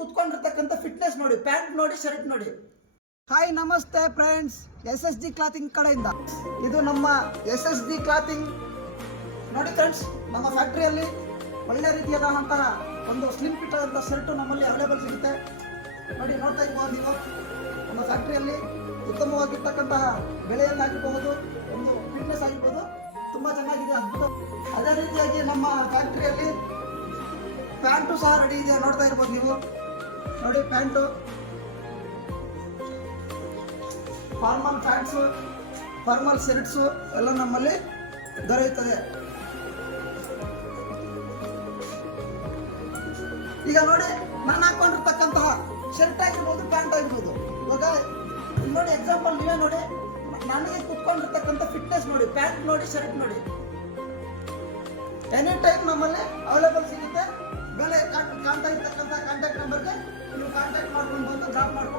ಕುತ್ಕೊಂಡಿರ್ತಕ್ಕಂಥ fitness ನೋಡಿ, pant ನೋಡಿ, shirt ನೋಡಿ. ಹಾಯ್ ನಮಸ್ತೆ ಫ್ರೆಂಡ್ಸ್, SSG ಕ್ಲಾತಿಂಗ್ ಕಡೆಯಿಂದ. ಇದು ನಮ್ಮ SSG ಕ್ಲಾತಿಂಗ್ ನೋಡಿ ಫ್ರೆಂಡ್ಸ್. ನಮ್ಮ ಫ್ಯಾಕ್ಟ್ರಿಯಲ್ಲಿ ಒಳ್ಳೆ ರೀತಿಯಾದಂತಹ ಒಂದು ಸ್ಲಿಮ್ ಫಿಟ್ ಆದಂಥ ಶರ್ಟು ನಮ್ಮಲ್ಲಿ ಅವೈಲೇಬಲ್ ಸಿಗುತ್ತೆ. ನೋಡಿ, ನೋಡ್ತಾ ಇರ್ಬೋದು ನೀವು. ನಮ್ಮ ಫ್ಯಾಕ್ಟ್ರಿಯಲ್ಲಿ ಉತ್ತಮವಾಗಿರ್ತಕ್ಕಂತಹ ಬೆಳೆಯನ್ನಾಗಿರಬಹುದು, ಒಂದು ಫಿಟ್ನೆಸ್ ಆಗಿರ್ಬೋದು, ತುಂಬ ಚೆನ್ನಾಗಿದೆ, ಅದ್ಭುತ. ಅದೇ ರೀತಿಯಾಗಿ ನಮ್ಮ ಫ್ಯಾಕ್ಟ್ರಿಯಲ್ಲಿ ಪ್ಯಾಂಟು ಸಹ ರೆಡಿ ಇದೆ, ನೋಡ್ತಾ ಇರ್ಬೋದು ನೀವು. ನೋಡಿ, pant, formal pants, formal shirts ಎಲ್ಲ ನಮ್ಮಲ್ಲಿ ದೊರೆಯುತ್ತದೆ. ಈಗ ನೋಡಿ, ನಾನು ಹಾಕೊಂಡಿರ್ತಕ್ಕಂತಹ ಶರ್ಟ್ ಆಗಿರ್ಬೋದು, ಪ್ಯಾಂಟ್ ಆಗಿರ್ಬೋದು. ಇವಾಗ ನೋಡಿ, ಎಕ್ಸಾಂಪಲ್ ನೀವೇ ನೋಡಿ, ನನಗೆ ಕುತ್ಕೊಂಡಿರ್ತಕ್ಕಂಥ ಫಿಟ್ನೆಸ್ ನೋಡಿ, ಪ್ಯಾಂಟ್ ನೋಡಿ, ಶರ್ಟ್ ನೋಡಿ. ಎನಿ ಟೈಮ್ ನಮ್ಮಲ್ಲಿ ಅವೈಲೇಬಲ್ ಸಿಗುತ್ತೆ. ಬೆಲೆ ಕಾಣ್ತಾ ಇರ್ತಕ್ಕಂಥ ಕಾಂಟ್ಯಾಕ್ಟ್ ನಂಬರ್ಗೆ ನೀವು ಕಾಂಟ್ಯಾಕ್ಟ್ ಮಾಡ್ಕೊಂಡು ಬಂದು ಡ್ರಾಪ್ ಮಾಡಿ